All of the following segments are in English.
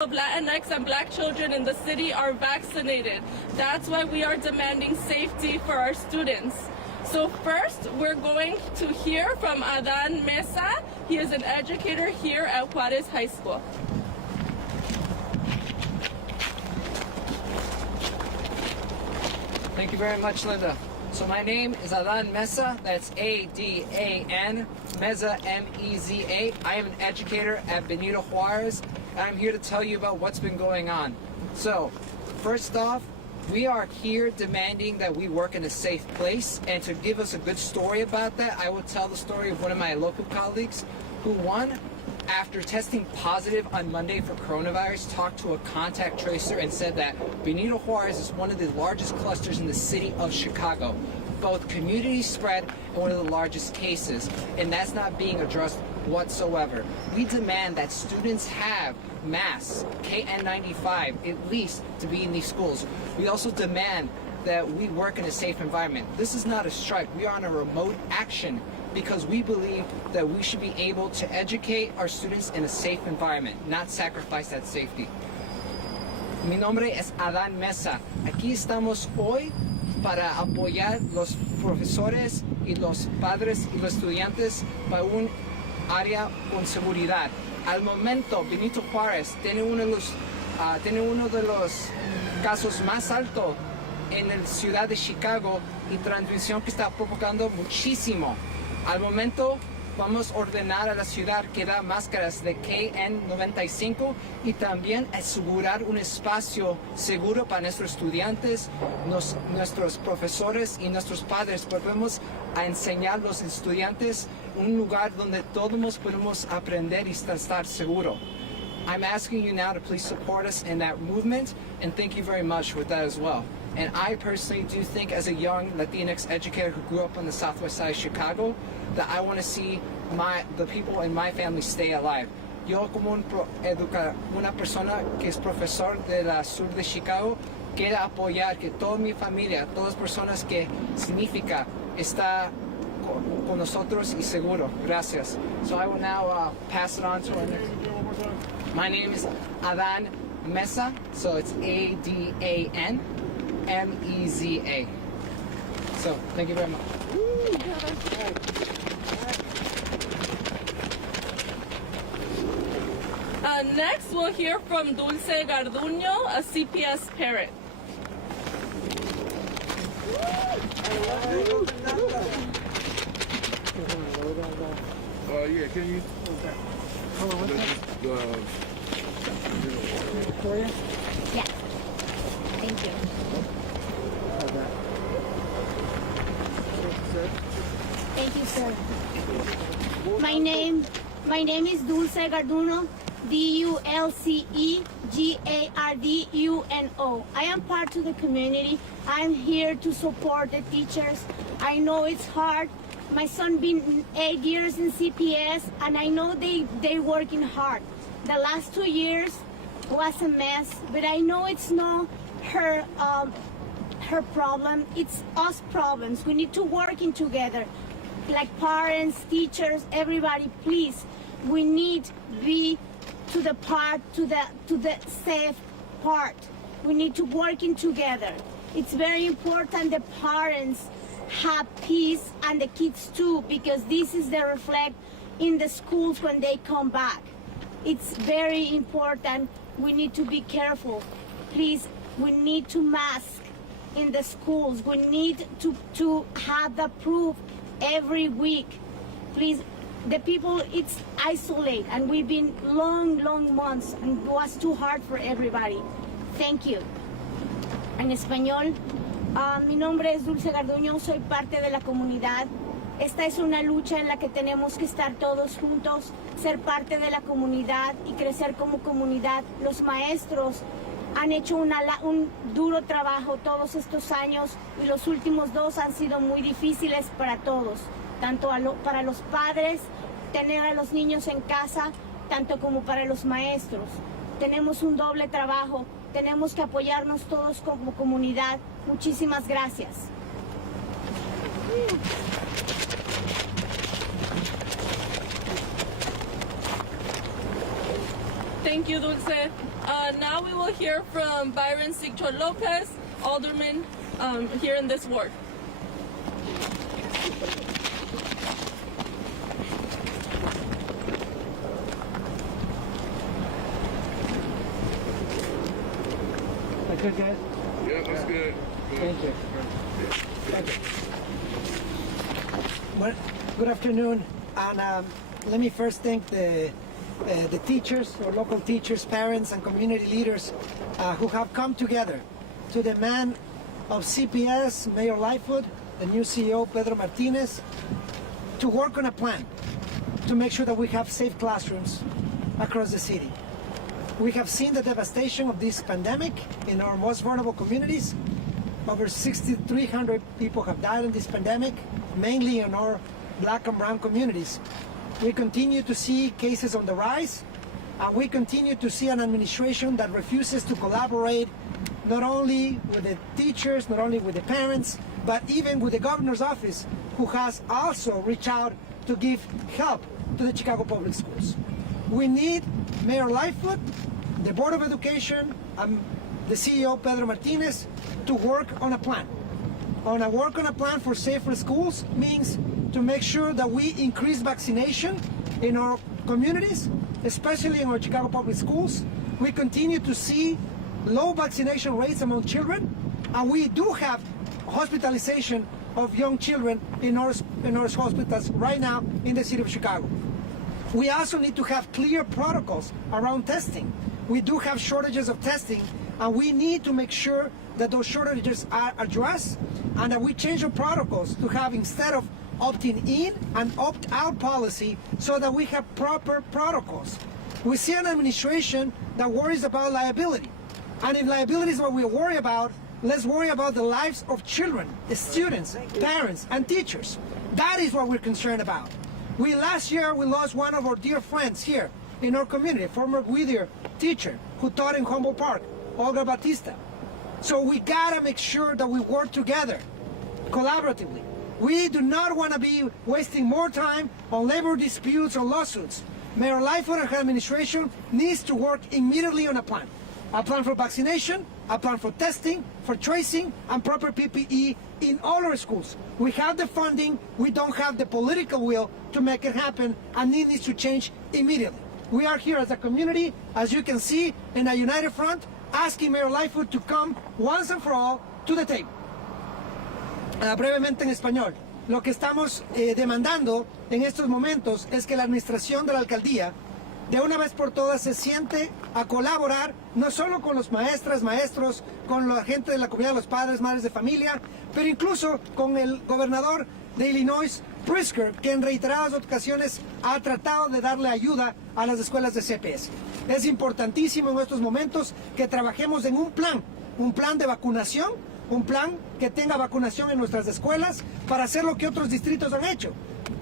of Latinx and Black children in the city are vaccinated. That's why we are demanding safety for our students. So first, we're going to hear from Adan Mesa. He is an educator here at Juarez High School. Thank you very much, Linda. So my name is Adan Mesa. That's A-D-A-N, Meza, M-E-Z-A. I am an educator at Benito Juarez. I'm here to tell you about what's been going on. So, first off, we are here demanding that we work in a safe place, and to give us a good story about that, I will tell the story of one of my local colleagues who, after testing positive on Monday for coronavirus, talked to a contact tracer and said that Benito Juarez is one of the largest clusters in the city of Chicago, both community spread and one of the largest cases, and that's not being addressed whatsoever. We demand that students have masks, KN95, at least, to be in these schools. We also demand that we work in a safe environment. This is not a strike. We are on a remote action because we believe that we should be able to educate our students in a safe environment, not sacrifice that safety. Mi nombre es Adan Mesa. Aquí estamos hoy para apoyar los profesores y los padres y los estudiantes para un área con seguridad. Al momento, Benito Juárez tiene uno de los casos más altos en la ciudad de Chicago y transmisión que está provocando muchísimo. Al momento, vamos a ordenar a la ciudad que da máscaras de KN95 y también asegurar un espacio seguro para nuestros estudiantes, nuestros profesores y nuestros padres. Podemos enseñar a los estudiantes un lugar donde todos podemos aprender y estar seguro. I'm asking you now to please support us in that movement, and thank you very much with that as well. And I personally do think, as a young Latinx educator who grew up on the southwest side of Chicago, that I want to see the people in my family stay alive. Yo como una persona que es profesor de la sur de Chicago, quiero apoyar que toda mi familia, todas las personas que significa está con nosotros y seguro. Gracias. So I will now pass it on to our next. My name is Adan Mesa, so it's A-D-A-N M-E-Z-A. So, thank you very much. Next, we'll hear from Dulce Garduño, a CPS parent. Yeah, can you? Hold on, what's that? Victoria? Yeah. Thank you. Thank you, sir. My name is Dulce Garduno, D-U-L-C-E-G-A-R-D-U-N-O. I am part of the community. I'm here to support the teachers. I know it's hard. My son been 8 years in CPS, and I know they working hard. The last 2 years was a mess, but I know it's not her problem. It's us problems. We need to working together, like parents, teachers, everybody. Please, we need be to the safe part. We need to working together. It's very important the parents have peace, and the kids too, because this is the reflect in the schools when they come back. It's very important. We need to be careful. Please, we need to mask in the schools. We need to have the proof every week. Please, the people, it's isolate, and we've been long months, and it was too hard for everybody. Thank you. En español, mi nombre es Dulce Garduño, soy parte de la comunidad. Esta es una lucha en la que tenemos que estar todos juntos, ser parte de la comunidad y crecer como comunidad. Los maestros han hecho un duro trabajo todos estos años, y los últimos 2 han sido muy difíciles para todos, tanto para los padres, tener a los niños en casa, tanto como para los maestros. Tenemos un doble trabajo, tenemos que apoyarnos todos como comunidad. Muchísimas gracias. Thank you, Dulce. now we will hear from Byron Sigcho Lopez, Alderman here in this ward. That good, guys? Yeah, that's good. Thank you. Well, good afternoon, and let me first thank the teachers, or local teachers, parents, and community leaders who have come together to demand of CPS, Mayor Lightfoot, the new CEO, Pedro Martinez, to work on a plan to make sure that we have safe classrooms across the city. We have seen the devastation of this pandemic in our most vulnerable communities. Over 6,300 people have died in this pandemic, mainly in our Black and brown communities. We continue to see cases on the rise, and we continue to see an administration that refuses to collaborate not only with the teachers, not only with the parents, but even with the governor's office, who has also reached out to give help to the Chicago Public Schools. We need Mayor Lightfoot, the Board of Education, and the CEO, Pedro Martinez, to work on a plan. Work on a plan for safer schools means to make sure that we increase vaccination in our communities, especially in our Chicago Public Schools. We continue to see low vaccination rates among children, and we do have hospitalization of young children in our hospitals right now in the city of Chicago. We also need to have clear protocols around testing. We do have shortages of testing, and we need to make sure that those shortages are addressed, and that we change our protocols to have, instead of opting in, an opt-out policy, so that we have proper protocols. We see an administration that worries about liability. And if liability is what we worry about, let's worry about the lives of children, students, parents, and teachers. That is what we're concerned about. Last year, we lost one of our dear friends here in our community, a former Whittier teacher who taught in Humboldt Park, Olga Batista. So we gotta make sure that we work together, collaboratively. We do not want to be wasting more time on labor disputes or lawsuits. Mayor Lightfoot and her administration needs to work immediately on a plan for vaccination, a plan for testing, for tracing, and proper PPE in all our schools. We have the funding, we don't have the political will to make it happen, and it needs to change immediately. We are here as a community, as you can see, in a united front, asking Mayor Lightfoot to come once and for all to the table. Brevemente en español, lo que estamos demandando en estos momentos es que la administración de la alcaldía de una vez por todas se siente a colaborar, no solo con los maestras, maestros, con la gente de la comunidad, los padres, madres de familia, pero incluso con el gobernador de Illinois, Pritzker, que en reiteradas ocasiones ha tratado de darle ayuda a las escuelas de CPS. Es importantísimo en estos momentos que trabajemos en un plan de vacunación, un plan que tenga vacunación en nuestras escuelas para hacer lo que otros distritos han hecho,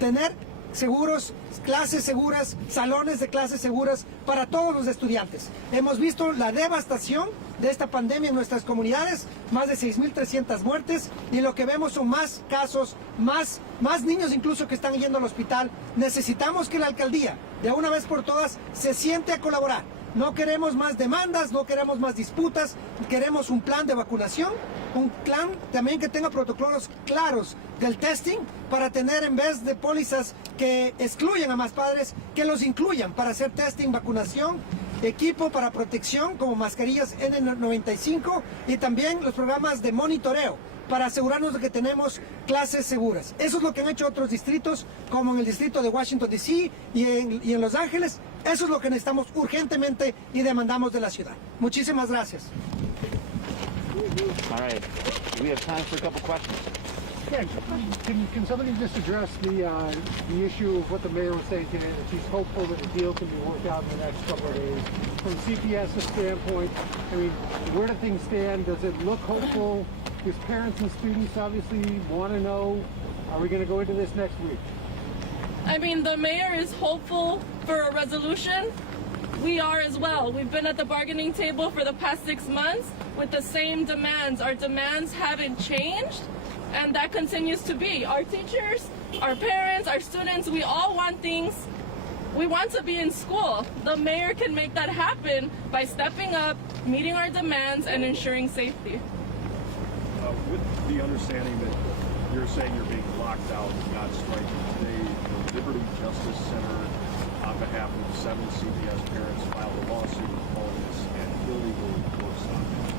tener seguros, clases seguras, salones de clases seguras para todos los estudiantes. Hemos visto la devastación de esta pandemia en nuestras comunidades, más de 6,300 muertes, y lo que vemos son más casos, más niños incluso que están yendo al hospital. Necesitamos que la alcaldía, de una vez por todas, se siente a colaborar. No queremos más demandas, no queremos más disputas, queremos un plan de vacunación, un plan también que tenga protocolos claros del testing, para tener, en vez de pólizas que excluyen a más padres, que los incluyan para hacer testing, vacunación, equipo para protección como mascarillas N95, y también los programas de monitoreo para asegurarnos de que tenemos clases seguras. Eso es lo que han hecho otros distritos, como en el distrito de Washington, D.C. y en Los Ángeles. Eso es lo que necesitamos urgentemente y demandamos de la ciudad. Muchísimas gracias. All right. We have time for a couple questions. Yeah, can somebody just address the issue of what the mayor was saying today, that she's hopeful that the deal can be worked out in the next couple of days? From CPS's standpoint, I mean, where do things stand? Does it look hopeful? Because parents and students obviously want to know, are we going to go into this next week? I mean, the mayor is hopeful for a resolution. We are as well. We've been at the bargaining table for the past 6 months with the same demands. Our demands haven't changed, and that continues to be. Our teachers, our parents, our students, we all want things We want to be in school. The mayor can make that happen by stepping up, meeting our demands, and ensuring safety. With the understanding that you're saying you're being locked out, not striking today, the Liberty Justice Center, on behalf of 7 CPS parents, filed a lawsuit calling this an illegal work stoppage.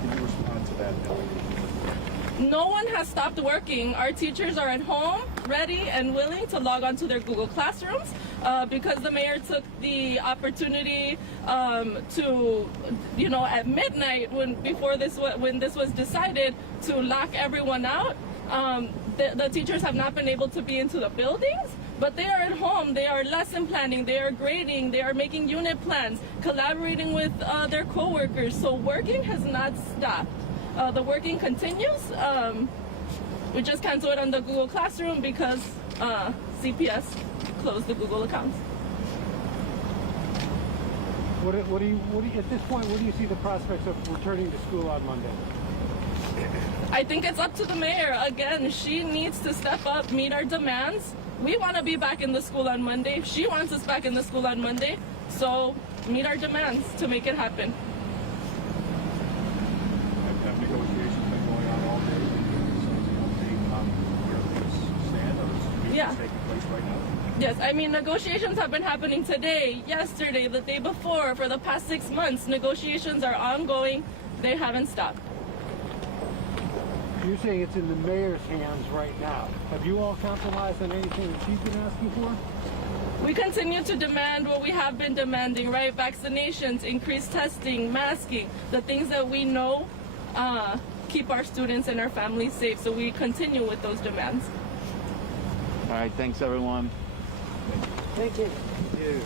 Can you respond to that allegation? No one has stopped working. Our teachers are at home, ready and willing to log on to their Google Classrooms because the mayor took the opportunity to, at midnight when this was decided, to lock everyone out. The teachers have not been able to be into the buildings, but they are at home. They are lesson planning, they are grading, they are making unit plans, collaborating with their coworkers. So working has not stopped. The working continues. We just can't do it on the Google Classroom because CPS closed the Google accounts. What do you, at this point, what do you see the prospects of returning to school on Monday? I think it's up to the mayor. Again, she needs to step up, meet our demands. We want to be back in the school on Monday. She wants us back in the school on Monday. So meet our demands to make it happen. Have negotiations been going on all day? Update on where things stand, or is meetings taking place right now? Yes, I mean, negotiations have been happening today, yesterday, the day before, for the past 6 months. Negotiations are ongoing. They haven't stopped. You're saying it's in the mayor's hands right now. Have you all compromised on anything that she's been asking for? We continue to demand what we have been demanding, right? Vaccinations, increased testing, masking, the things that we know keep our students and our families safe. So we continue with those demands. All right, thanks everyone. Thank you. Yeah.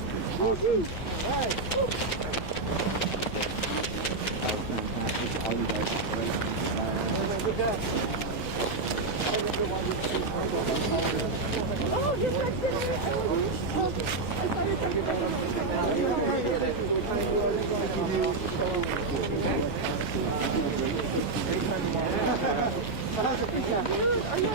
Are you